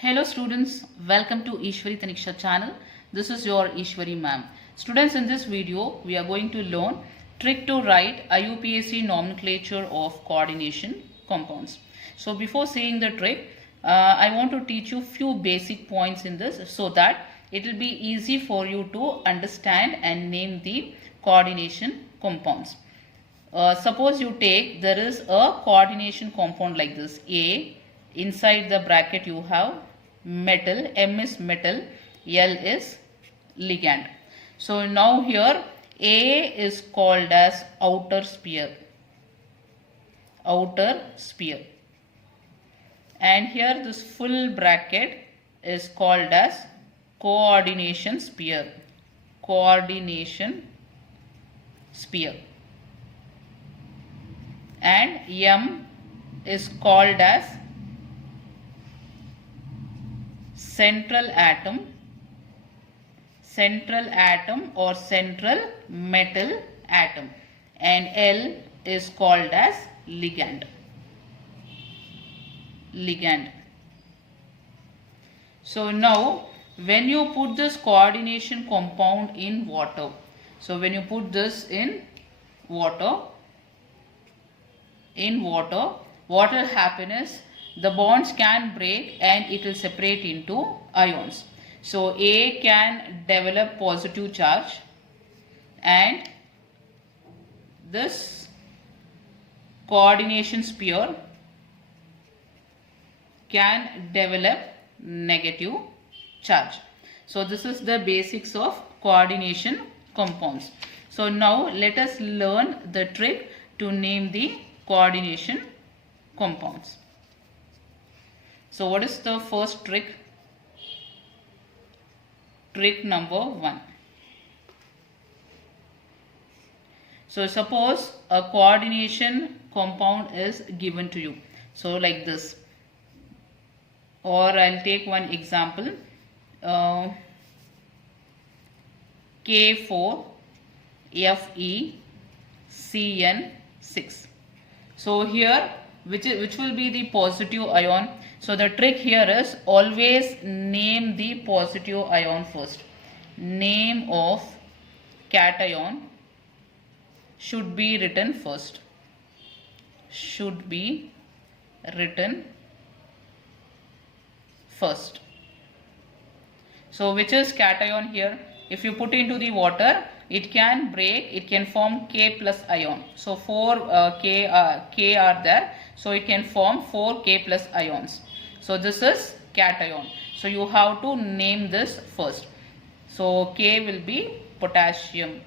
Hello students, welcome to Eshwari channel. This is your Eshwari ma'am. Students, in this video we are going to learn trick to write IUPAC nomenclature of coordination compounds. So before saying the trick, I want to teach you few basic points in this so that it will be easy for you to understand and name the coordination compounds. Suppose you take, there is a coordination compound like this, A. Inside the bracket you have metal, M is metal, L is ligand. So now here A is called as outer sphere, and here this full bracket is called as coordination sphere, and M is called as central atom or central metal atom, and L is called as ligand. So now when you put this coordination compound in water, so when you put this in water, what will happen is the bonds can break and it will separate into ions. So A can develop positive charge and this coordination sphere can develop negative charge. So this is the basics of coordination compounds. So now let us learn the trick to name the coordination compounds. So what is the first trick? Trick number 1. So suppose a coordination compound is given to you. So like this. Or I'll take one example. K4FeCN6. So here which will be the positive ion. So the trick here is always name the positive ion first. Name of cation should be written first. So which is cation here? If you put into the water, it can break, it can form K plus ion. So 4 K are there. So it can form 4 K plus ions. So this is cation. So you have to name this first. So K will be potassium.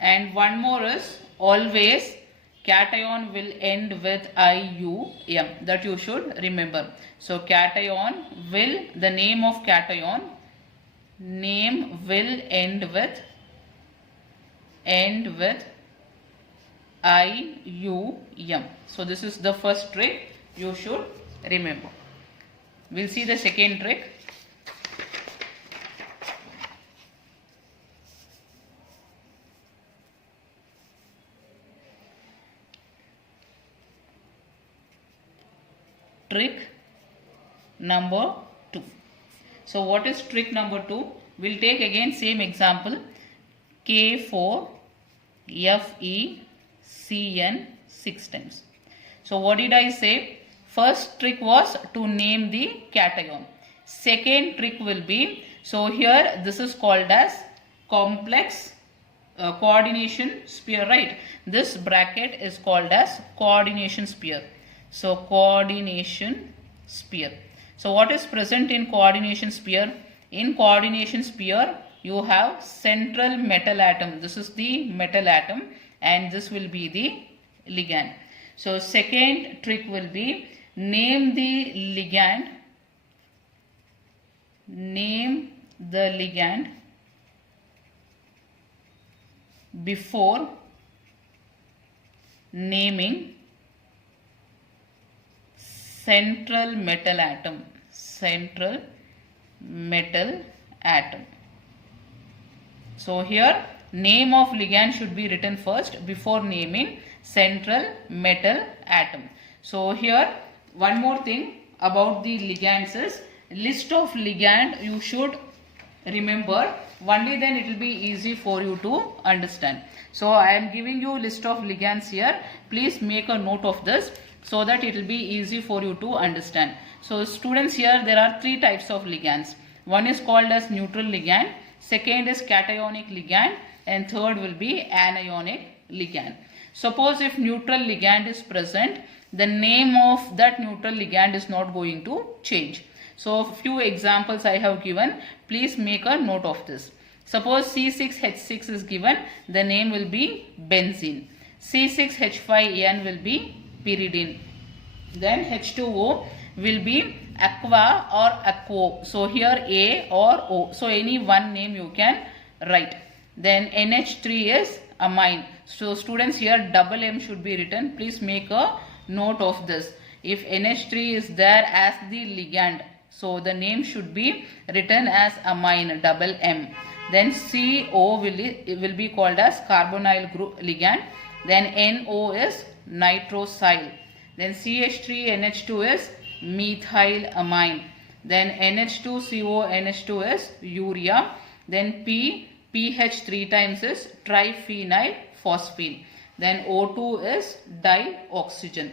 And one more is always cation will end with IUM. That you should remember. So cation will, the name of cation, name will end with IUM. So this is the first trick you should remember. We'll see the second trick. Trick number 2. So what is trick number 2? We'll take again same example, K4FeCN 6 times. So what did I say? First trick was to name the cation. Second trick will be, so here this is called as complex coordination sphere, right? This bracket is called as coordination sphere. So coordination sphere. So what is present in coordination sphere? In coordination sphere you have central metal atom. This is the metal atom and this will be the ligand. So second trick will be name the ligand before naming central metal atom. So here name of ligand should be written first before naming central metal atom. So here one more thing about the ligands is list of ligand you should remember, only then it will be easy for you to understand. So I am giving you list of ligands here. Please make a note of this so that it will be easy for you to understand. So students, here there are three types of ligands. One is called as neutral ligand, second is cationic ligand, and third will be anionic ligand. Suppose if neutral ligand is present, the name of that neutral ligand is not going to change. So few examples I have given. Please make a note of this. Suppose C6H6 is given, the name will be benzene. C6H5N will be pyridine. Then H2O will be aqua or aquo. So here A or O. So any one name you can write. Then NH3 is amine. So students, here double M should be written. Please make a note of this. If NH3 is there as the ligand, so the name should be written as amine, double M. Then CO will be called as carbonyl group ligand. Then NO is nitrosyl. Then CH3NH2 is methylamine. Then NH2CO NH2 is urea. Then PH 3 times is triphenyl phosphine. Then O2 is dioxygen.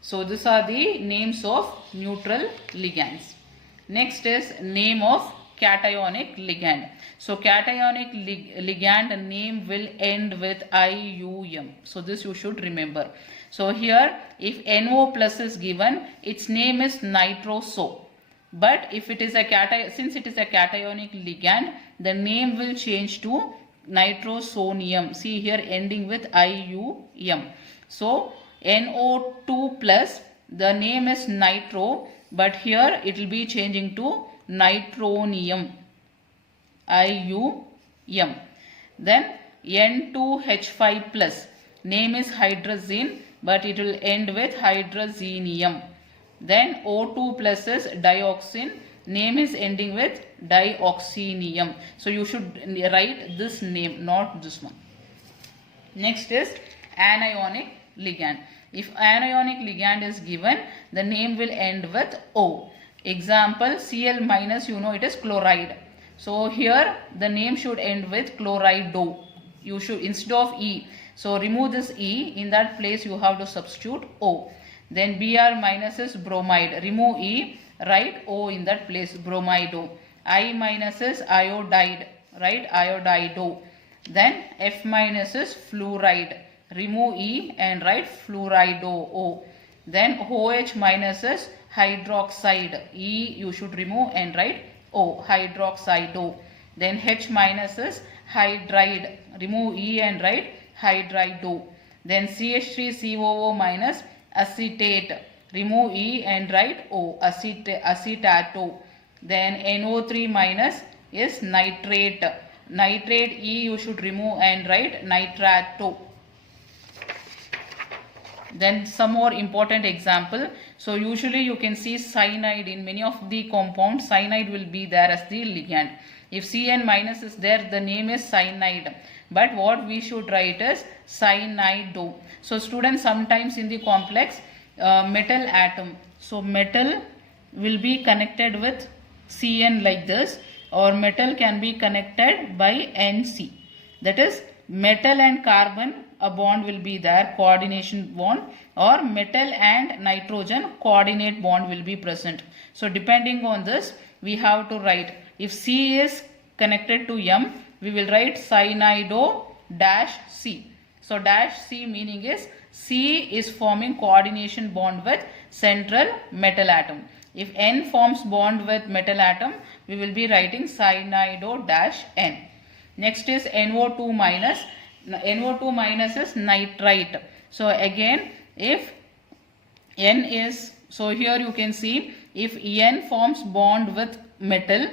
So these are the names of neutral ligands. Next is name of cationic ligand. So cationic ligand name will end with IUM. So this you should remember. So here if NO plus is given, its name is nitroso. But if it is a since it is a cationic ligand, the name will change to nitrosonium. See here ending with IUM. So NO2 plus, the name is nitro, but here it will be changing to nitronium, IUM. Then N2H5 plus, name is hydrazine, but it will end with hydrazinium. Then O2 plus is dioxin, name is ending with dioxinium. So you should write this name, not this one. Next is anionic ligand. If anionic ligand is given, the name will end with O. Example, Cl minus, you know it is chloride. So here the name should end with chlorido. You should, instead of E. So remove this E, in that place you have to substitute O. Then Br minus is bromide. Remove E, write O in that place, bromido. I minus is iodide, right, iodido. Then F minus is fluoride. Remove E and write fluorido, O. Then OH minus is hydroxide. E you should remove and write O, hydroxido. Then H minus is hydride. Remove E and write hydrido. Then CH3COO minus acetate. Remove E and write O, acetato. Then NO3 minus is nitrate. Nitrate E you should remove and write nitrato. Then some more important example. So usually you can see cyanide in many of the compounds. Cyanide will be there as the ligand. If Cn minus is there, the name is cyanide. But what we should write is cyanido. So students, sometimes in the complex metal atom, so metal will be connected with Cn like this, or metal can be connected by Nc. That is, metal and carbon, a bond will be there, coordination bond, or metal and nitrogen, coordinate bond will be present. So depending on this, we have to write, if C is connected to M, we will write cyanido dash C. So dash C meaning is C is forming coordination bond with central metal atom. If N forms bond with metal atom, we will be writing cyanido dash N. Next is NO2 minus. NO2 minus is nitrite. So again, if N is, so here you can see, if N forms bond with metal,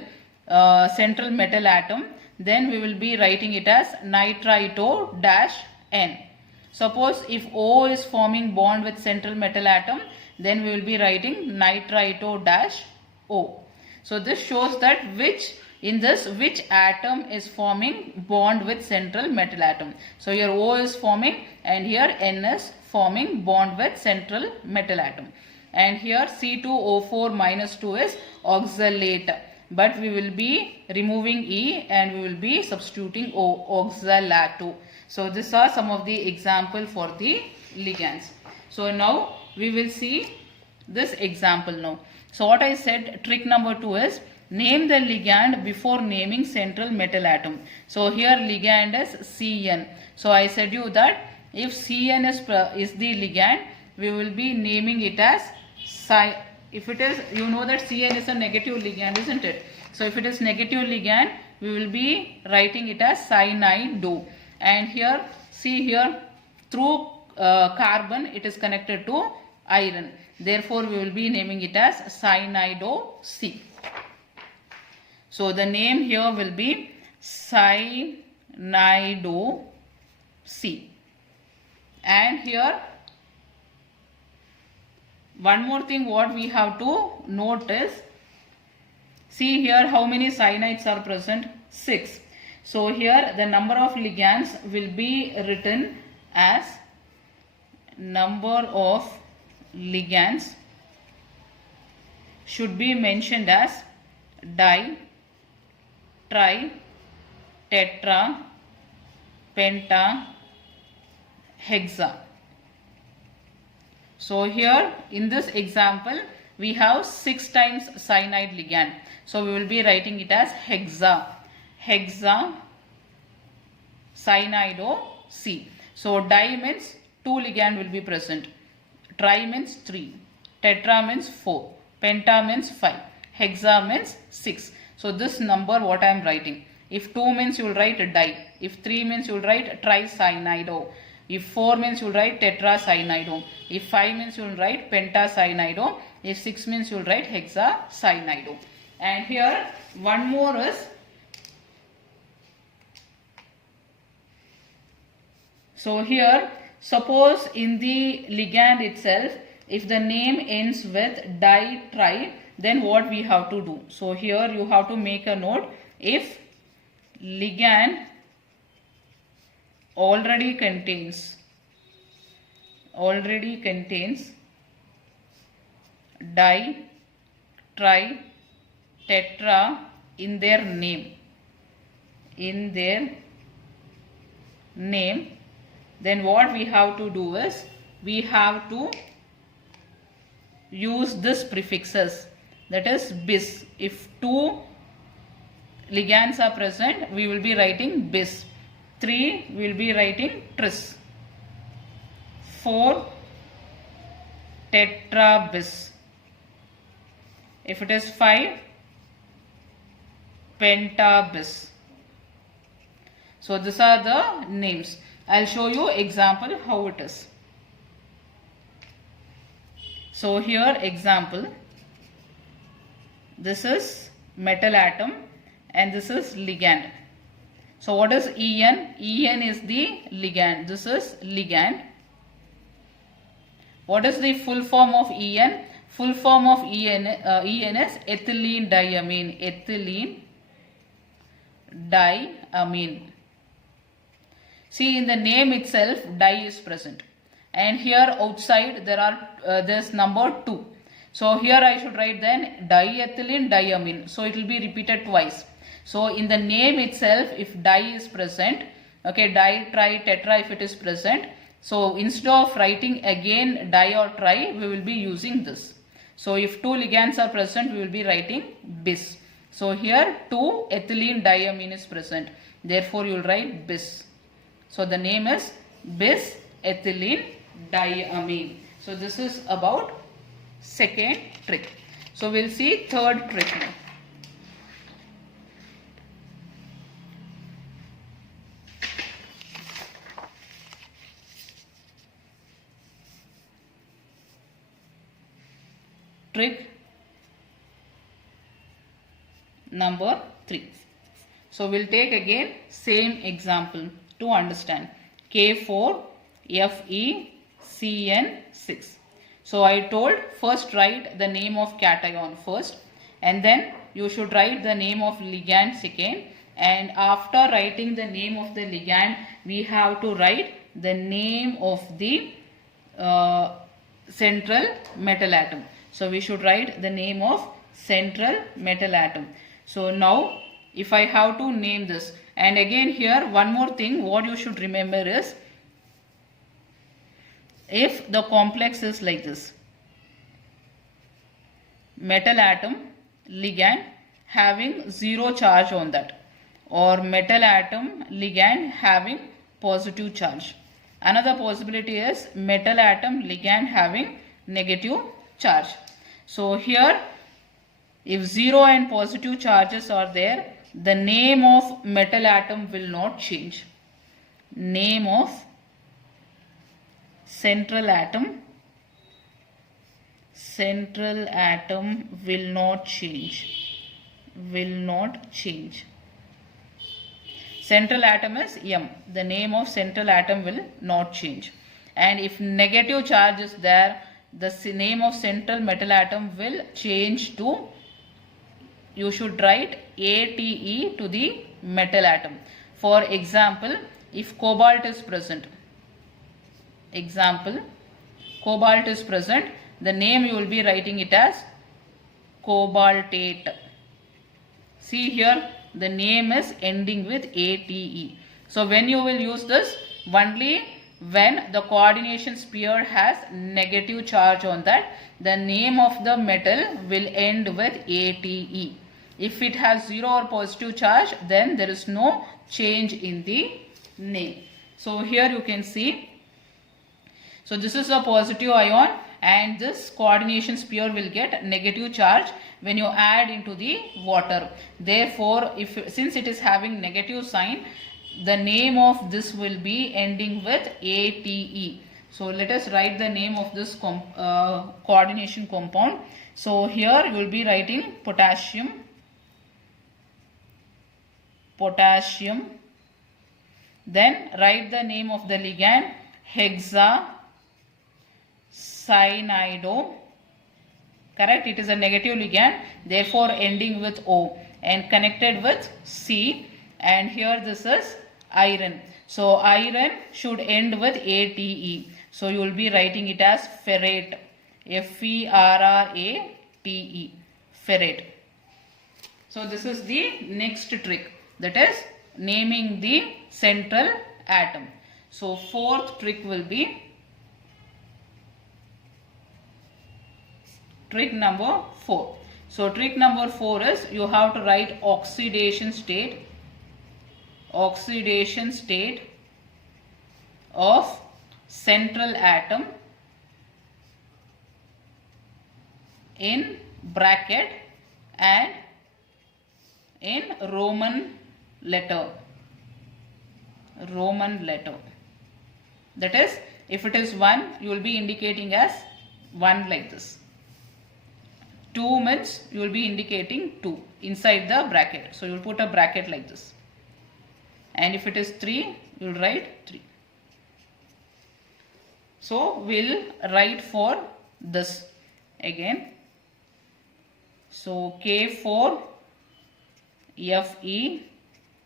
central metal atom, then we will be writing it as nitrito dash N. Suppose if O is forming bond with central metal atom, then we will be writing nitrito dash O. So this shows that which atom is forming bond with central metal atom. So here O is forming and here N is forming bond with central metal atom. and here C2O4 minus 2 is oxalate, but we will be removing E and we will be substituting oxalato. So these are some of the example for the ligands. So now we will see this example now. So what I said, trick number 2 is name the ligand before naming central metal atom. So here ligand is CN. So I said you that if CN is the ligand, we will be naming it as if it is, you know that CN is a negative ligand, isn't it? So if it is negative ligand, we will be writing it as cyanido. And here, see here, through carbon it is connected to iron. Therefore, we will be naming it as cyanido C. So the name here will be cyanido C. And here, one more thing what we have to note is, see here how many cyanides are present? 6. So here the number of ligands will be written as number of ligands should be mentioned as di, tri, tetra, penta, hexa. So here in this example we have 6 times cyanide ligand. So we will be writing it as hexa. Hexa cyanido C. So di means 2 ligand will be present. Tri means 3. Tetra means 4. Penta means 5. Hexa means 6. So this number what I am writing. If 2 means you will write di. If 3 means you will write tricyanide. If 4 means you will write tetracyanide. If 5 means you will write pentacyanide. If 6 means you will write hexacyanide. And here one more is, so here suppose in the ligand itself if the name ends with di, tri, then what we have to do? So here you have to make a note, if ligand already contains di, tri, tetra in their name, then what we have to do is we have to use this prefixes, that is bis. If 2 ligands are present, we will be writing bis. 3 we will be writing tris. 4 tetrabis. If it is 5 pentabis. So these are the names. I'll show you example how it is. So here example, this is metal atom and this is ligand. So what is En? En is the ligand. This is ligand. What is the full form of En? Full form of En is ethylene diamine. Ethylene diamine. See, in the name itself di is present, and here outside there's number 2. So here I should write then diethylene diamine. So it will be repeated twice. So in the name itself, if di is present, okay, di, tri, tetra, if it is present, so instead of writing again di or tri, we will be using this. So if 2 ligands are present, we will be writing bis. So here 2 ethylene diamine is present. Therefore you will write bis. So the name is bis ethylene diamine. So this is about second trick. So we'll see third trick now. Trick number 3. So we'll take again same example to understand. K4FeCN6. So I told first write the name of cation first, and then you should write the name of ligand second, and after writing the name of the ligand we have to write the name of the central metal atom. So we should write the name of central metal atom. So now if I have to name this, and again here one more thing what you should remember is, if the complex is like this, metal atom ligand having zero charge on that, or metal atom ligand having positive charge. Another possibility is metal atom ligand having negative charge. So here if zero and positive charges are there, the name of metal atom will not change. Name of central atom will not change. Central atom is M. The name of central atom will not change. And if negative charge is there, the name of central metal atom will change to, you should write ATE to the metal atom. For example, if cobalt is present, the name you will be writing it as cobaltate. See here, the name is ending with ATE. So when you will use this? Only when the coordination sphere has negative charge on that, the name of the metal will end with ATE. If it has zero or positive charge, then there is no change in the name. So here you can see, so this is a positive ion and this coordination sphere will get negative charge when you add into the water. Therefore, since it is having negative sign, the name of this will be ending with ATE. So let us write the name of this coordination compound. So here you will be writing potassium. Then write the name of the ligand, hexacyanide. Correct? It is a negative ligand, therefore ending with O and connected with C. And here this is iron. So iron should end with ATE. So you will be writing it as ferrate. Ferrate. Ferrate. So this is the next trick, that is naming the central atom. So fourth trick will be trick number 4. So trick number 4 is you have to write oxidation state of central atom in bracket and in Roman letter. That is, if it is 1, you will be indicating as 1 like this. 2 means you will be indicating 2 inside the bracket. So you will put a bracket like this. And if it is 3, you will write 3. So we will write for this again. So K4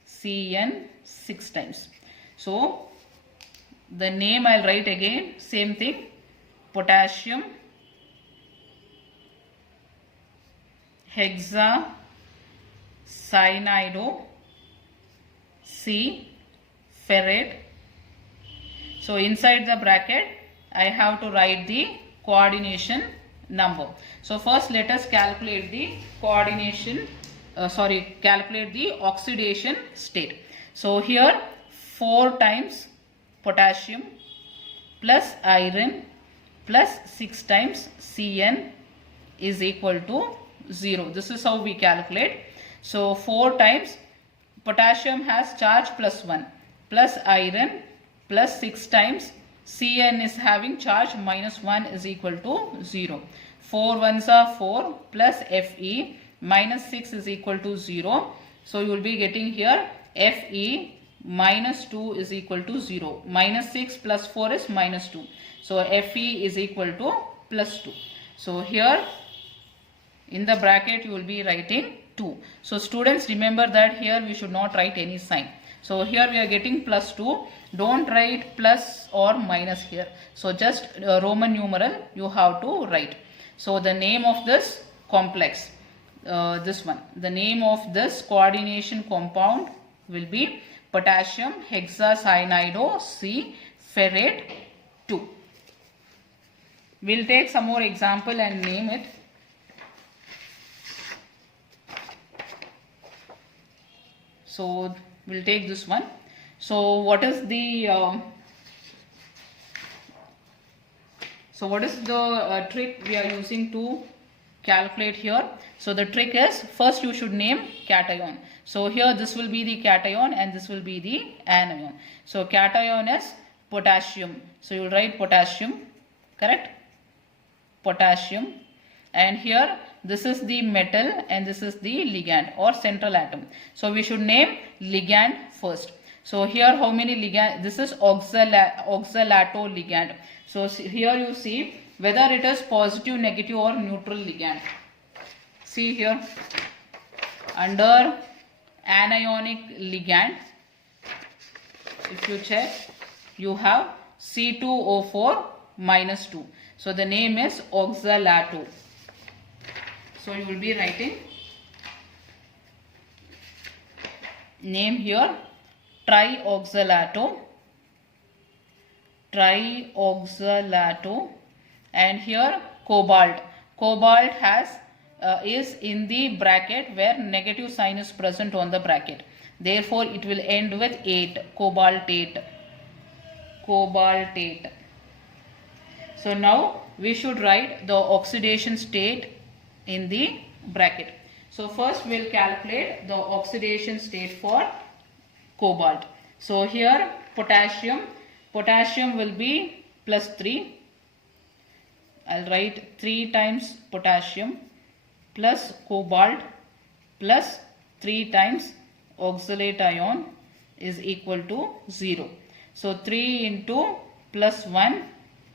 FeCN 6 times. So the name I will write again, same thing, potassium hexacyanide C ferrate. So inside the bracket I have to write the coordination number. So first let us calculate the calculate the oxidation state. So here 4 times potassium plus iron plus 6 times Cn is equal to 0. This is how we calculate. So 4 times potassium has charge plus 1 plus iron plus 6 times Cn is having charge minus 1 is equal to 0. 4 ones are 4 plus Fe minus 6 is equal to 0. So you will be getting here Fe minus 2 is equal to 0. Minus 6 plus 4 is minus 2. So Fe is equal to plus 2. So here in the bracket you will be writing 2. So students, remember that here we should not write any sign. So here we are getting plus 2. Don't write plus or minus here. So just Roman numeral you have to write. So the name of this complex, this one, the name of this coordination compound will be potassium hexacyanido C ferrate 2. We'll take some more example and name it. So we'll take this one. So what is the trick we are using to calculate here? So the trick is, first you should name cation. So here this will be the cation and this will be the anion. So cation is potassium. So you will write potassium, correct? Potassium. And here this is the metal and this is the ligand or central atom. So we should name ligand first. So here how many ligand? This is oxalato ligand. So here you see whether it is positive, negative or neutral ligand. See here under anionic ligand, if you check, you have C2O4 minus 2. So the name is oxalato. So you will be writing name here trioxalato, and here cobalt. Cobalt has is in the bracket where negative sign is present on the bracket. Therefore it will end with 8, cobaltate. So now we should write the oxidation state in the bracket. So first we will calculate the oxidation state for cobalt. So here potassium will be plus 3. I'll write 3 times potassium plus cobalt plus 3 times oxalate ion is equal to 0. So 3 into plus 1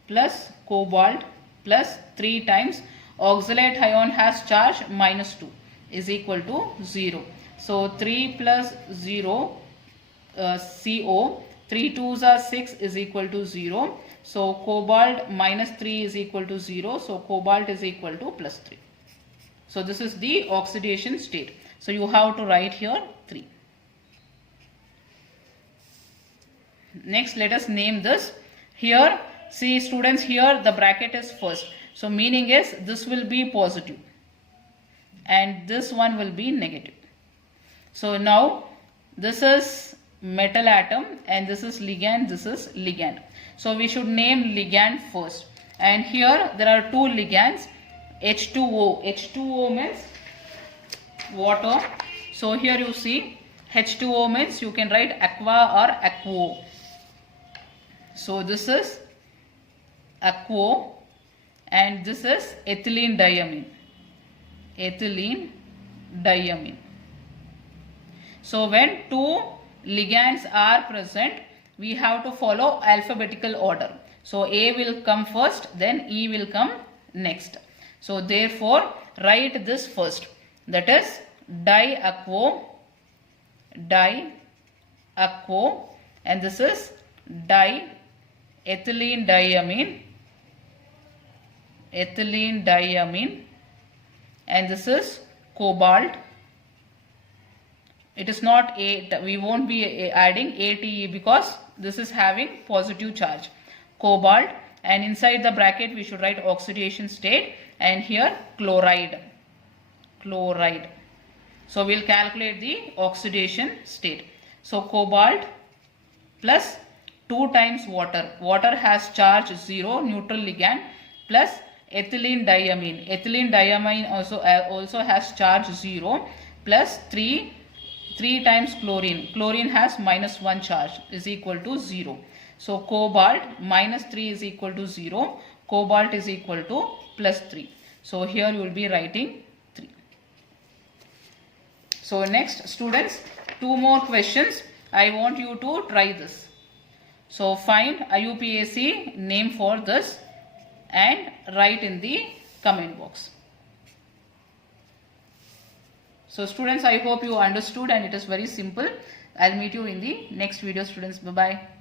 plus cobalt plus 3 times oxalate ion has charge minus 2 is equal to 0. So 3 plus 0 CO, 3 2s are 6 is equal to 0. So cobalt minus 3 is equal to 0. So cobalt is equal to plus 3. So this is the oxidation state. So you have to write here 3. Next let us name this. Here see students, here the bracket is first. So meaning is this will be positive and this one will be negative. So now this is metal atom and this is ligand, this is ligand. So we should name ligand first. And here there are 2 ligands, H2O. H2O means water. So here you see H2O means you can write aqua or aquo. So this is aquo and this is ethylene diamine. So when 2 ligands are present, we have to follow alphabetical order. So A will come first, then E will come next. So therefore write this first, that is diaquo, and this is diethylene diamine, and this is cobalt. It is not we won't be adding ATE because this is having positive charge, cobalt, and inside the bracket we should write oxidation state, and here chloride. So we'll calculate the oxidation state. So cobalt plus 2 times water has charge 0, neutral ligand, plus ethylene diamine also has charge 0, plus 3 times chlorine has minus 1 charge is equal to 0. So cobalt minus 3 is equal to 0, cobalt is equal to plus 3. So here you will be writing 3. So next students, 2 more questions. I want you to try this. So find IUPAC name for this and write in the comment box. So students, I hope you understood and it is very simple. I'll meet you in the next video, students. Bye bye.